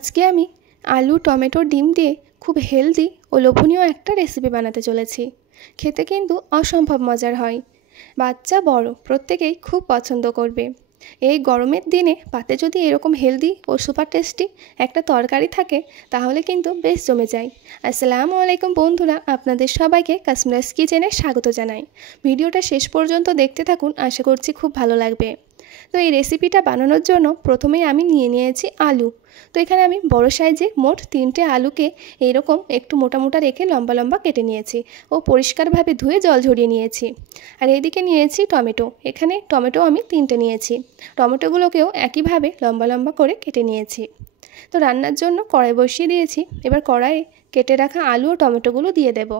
আজকে আমি আলু টমেটো ডিম দিয়ে খুব হেলদি ও লোভনীয় একটা রেসিপি বানাতে চলেছি। খেতে কিন্তু অসম্ভব মজার হয়। বাচ্চা বড় প্রত্যেকেই খুব পছন্দ করবে। এই গরমের দিনে পাতে যদি এরকম হেলদি ও সুপার টেস্টি একটা তরকারি থাকে তাহলে কিন্তু বেশ জমে যায়। আসসালামু আলাইকুম বন্ধুরা, আপনাদের সবাইকে কাশ্মীরাস কিচেনে স্বাগত জানাই। ভিডিওটা শেষ পর্যন্ত দেখতে থাকুন, আশা করছি খুব ভালো লাগবে। তো এই রেসিপিটা বানানোর জন্য প্রথমেই আমি নিয়ে নিয়েছি আলু। তো এখানে আমি বড় সাইজে মোট 3টে আলুকে এইরকম একটু মোটা মোটা রেখে লম্বা লম্বা কেটে নিয়েছি ও পরিষ্কারভাবে ধুয়ে জল ঝরিয়ে নিয়েছি। আর এইদিকে নিয়েছি টমেটো, এখানে টমেটো আমি 3টে নিয়েছি। টমেটোগুলোকেও একইভাবে লম্বা লম্বা করে কেটে নিয়েছি। তো রান্নার জন্য কড়াই বসিয়ে দিয়েছি। এবার কড়াইয়ে কেটে রাখা আলু ও টমেটোগুলো দিয়ে দেব।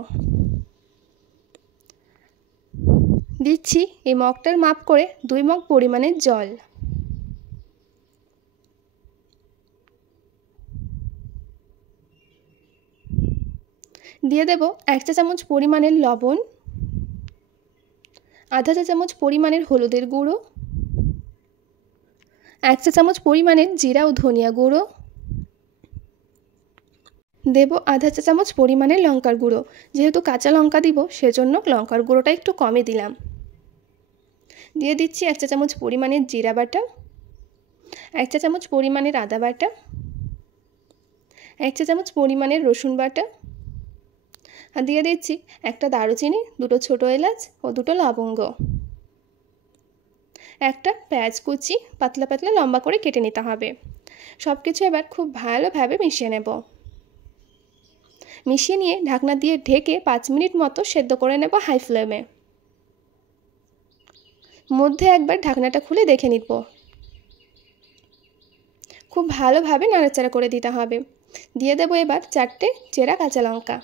দিচ্ছি এই মগটার মাপ করে 2 মগ পরিমাণের জল। দিয়ে দেব 1 চা চামচ পরিমাণের লবণ, আধা চা চামচ পরিমাণের হলুদের গুঁড়ো, 1 চা চামচ পরিমাণের জিরা ও ধনিয়া গুঁড়ো, দেব আধা চা চামচ পরিমাণের লঙ্কার গুঁড়ো। যেহেতু কাঁচা লঙ্কা দিব সেজন্য লঙ্কার গুঁড়োটা একটু কমই দিলাম। দিয়ে দিচ্ছি 1 চা চামচ পরিমাণের জিরা বাটা, 1 চা চামচ পরিমাণের আদা বাটা, 1 চা চামচ পরিমাণের রসুন বাটা, আর দিয়ে দিচ্ছি একটা দারুচিনি, 2টো ছোটো এলাচ ও 2টো লবঙ্গ। একটা পেঁয়াজ কুচি পাতলা পাতলা লম্বা করে কেটে নিতে হবে। সব কিছু এবার খুব ভালোভাবে মিশিয়ে নেব। মিশিয়ে নিয়ে ঢাকনা দিয়ে ঢেকে 5 মিনিট মতো সেদ্ধ করে নেব হাই ফ্লেমে। মধ্যে একবার ঢাকনাটা খুলে দেখে নিব। খুব ভালোভাবে নাড়াচাড়া করে দিতে হবে। দিয়ে দেবো এবার 4টে চেরা কাঁচা লঙ্কা।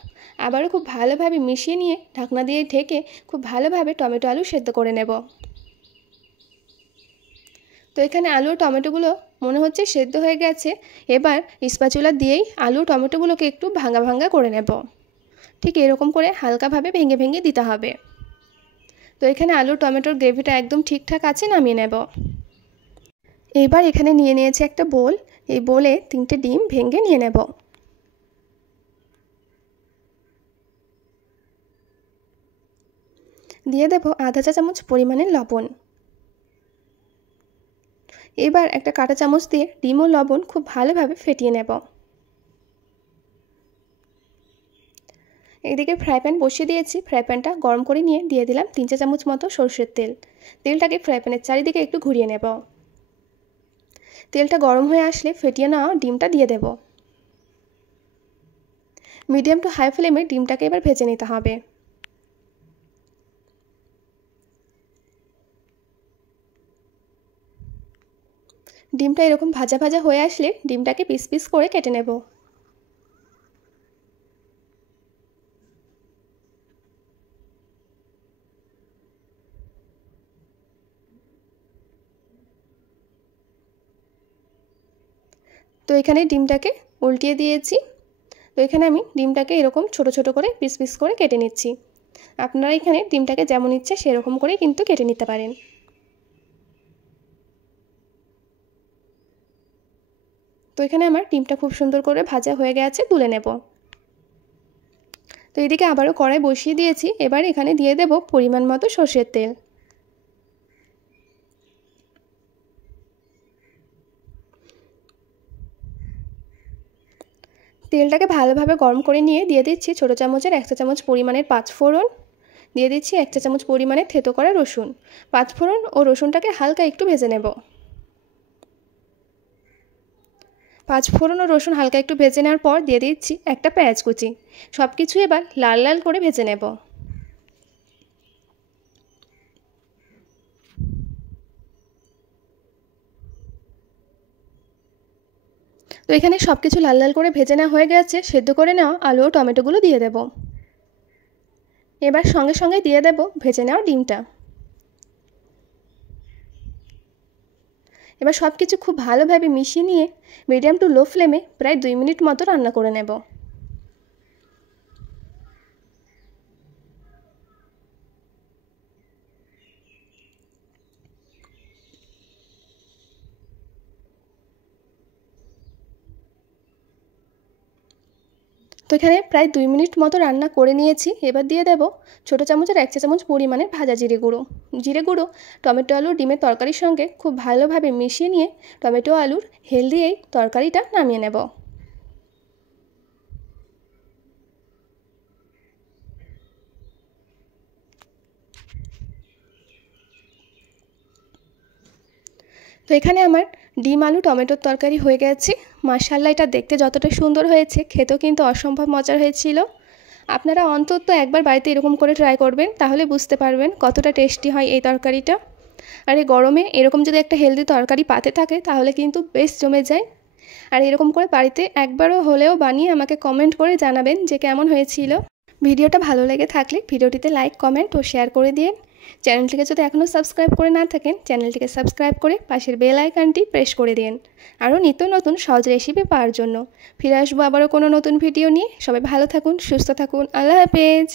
আবারও খুব ভালোভাবে মিশিয়ে নিয়ে ঢাকনা দিয়ে ঢেকে খুব ভালোভাবে টমেটো আলু সেদ্ধ করে নেব। তো এখানে আলু ও টমেটোগুলো মনে হচ্ছে সেদ্ধ হয়ে গেছে। এবার স্প্যাচুলা দিয়েই আলু টমেটোগুলোকে একটু ভাঙা ভাঙা করে নেব। ঠিক এরকম করে হালকাভাবে ভেঙে ভেঙে দিতে হবে। তো এখানে আলু টমেটোর গ্রেভিটা একদম ঠিকঠাক আছে, নামিয়ে নেব। এবার এখানে নিয়ে নিয়েছি একটা বোল। এই বোলে 3টে ডিম ভেঙে নিয়ে নেব। দিয়ে দেব আধা চা চামচ পরিমাণের লবণ। এবার একটা কাঁটা চামচ দিয়ে ডিম ও লবণ খুব ভালোভাবে ফেটিয়ে নেব। এদিকে ফ্রাই প্যান বসিয়ে দিয়েছি। ফ্রাই প্যানটা গরম করে নিয়ে দিয়ে দিলাম 3 চা চামচ মতো সরষের তেল। তেলটাকে ফ্রাই প্যানের চারিদিকে একটু ঘুরিয়ে নেব। তেলটা গরম হয়ে আসলে ফেটিয়ে নেওয়া ডিমটা দিয়ে দেব। মিডিয়াম টু হাই ফ্লেমে ডিমটাকে এবার ভেজে নিতে হবে। ডিমটা এরকম ভাজা ভাজা হয়ে আসলে ডিমটাকে পিস পিস করে কেটে নেব। তো এখানে ডিমটাকে উল্টিয়ে দিয়েছি। তো এখানে আমি ডিমটাকে এরকম ছোট ছোট করে পিস পিস করে কেটে নিচ্ছি। আপনারা এখানে ডিমটাকে যেমন ইচ্ছে সেরকম করে কিন্তু কেটে নিতে পারেন। তো এখানে আমার ডিমটা খুব সুন্দর করে ভাজা হয়ে গেছে, তুলে নেব। তো এদিকে আবারও কড়াই বসিয়ে দিয়েছি। এবার এখানে দিয়ে দেব পরিমাণ মতো সরষের তেল। তেলটাকে ভালোভাবে গরম করে নিয়ে দিয়ে দিচ্ছি ছোটো চামচের 1 চা চামচ পরিমাণের 5 ফোড়ন। দিয়ে দিচ্ছি 1 চা চামচ পরিমাণে থেতো করা রসুন। 5 ফোড়ন ও রসুনটাকে হালকা একটু ভেজে নেব। 5 ফোড়ন ও রসুন হালকা একটু ভেজে নেওয়ার পর দিয়ে দিচ্ছি একটা পেঁয়াজ কুচি। সব কিছু এবার লাল লাল করে ভেজে নেব। তো এখানে সব কিছু লাল লাল করে ভেজে নেওয়া হয়ে গেছে। সেদ্ধ করে নেওয়া আলু ও টমেটোগুলো দিয়ে দেব। এবার সঙ্গে সঙ্গে দিয়ে দেব ভেজে নেওয়া ডিমটা। এবার সব কিছু খুব ভালোভাবে মিশিয়ে নিয়ে মিডিয়াম টু লো ফ্লেমে প্রায় 2 মিনিট মতো রান্না করে নেব। তো এখানে প্রায় 2 মিনিট মতো রান্না করে নিয়েছি। এবার দিয়ে দেব ছোটো চামচের 1 চা চামচ পরিমাণে ভাজা জিরে গুঁড়ো। জিরে গুঁড়ো টমেটো আলু ডিমের তরকারির সঙ্গে খুব ভালোভাবে মিশিয়ে নিয়ে টমেটো আলুর হেলদি এই তরকারিটা নামিয়ে নেব। তো এখানে আমার ডিম আলু টমেটোর তরকারি হয়ে গেছে। মাশাআল্লাহ, এটা দেখতে যতটা সুন্দর হয়েছে খেতেও কিন্তু অসম্ভব মজার হয়েছিল। আপনারা অন্তত একবার বাড়িতে এরকম করে ট্রাই করবেন, তাহলে বুঝতে পারবেন কতটা টেস্টি হয় এই তরকারিটা। আর এই গরমে এরকম যদি একটা হেলদি তরকারি পাতে থাকে তাহলে কিন্তু বেশ জমে যায়। আর এরকম করে বাড়িতে একবারও হলেও বানিয়ে আমাকে কমেন্ট করে জানাবেন যে কেমন হয়েছিল। ভিডিওটা ভালো লেগে থাকলে ভিডিওটিতে লাইক, কমেন্ট ও শেয়ার করে দিন। চ্যানেলটিকে যদি এখনও সাবস্ক্রাইব করে না থাকেন চ্যানেলটিকে সাবস্ক্রাইব করে পাশের বেল আইকনটি প্রেস করে দিন আরও নিত্য নতুন সহজ রেসিপি পাওয়ার জন্য। ফিরে আসবো আবারও কোনো নতুন ভিডিও নিয়ে। সবাই ভালো থাকুন, সুস্থ থাকুন। আল্লাহ হাফেজ।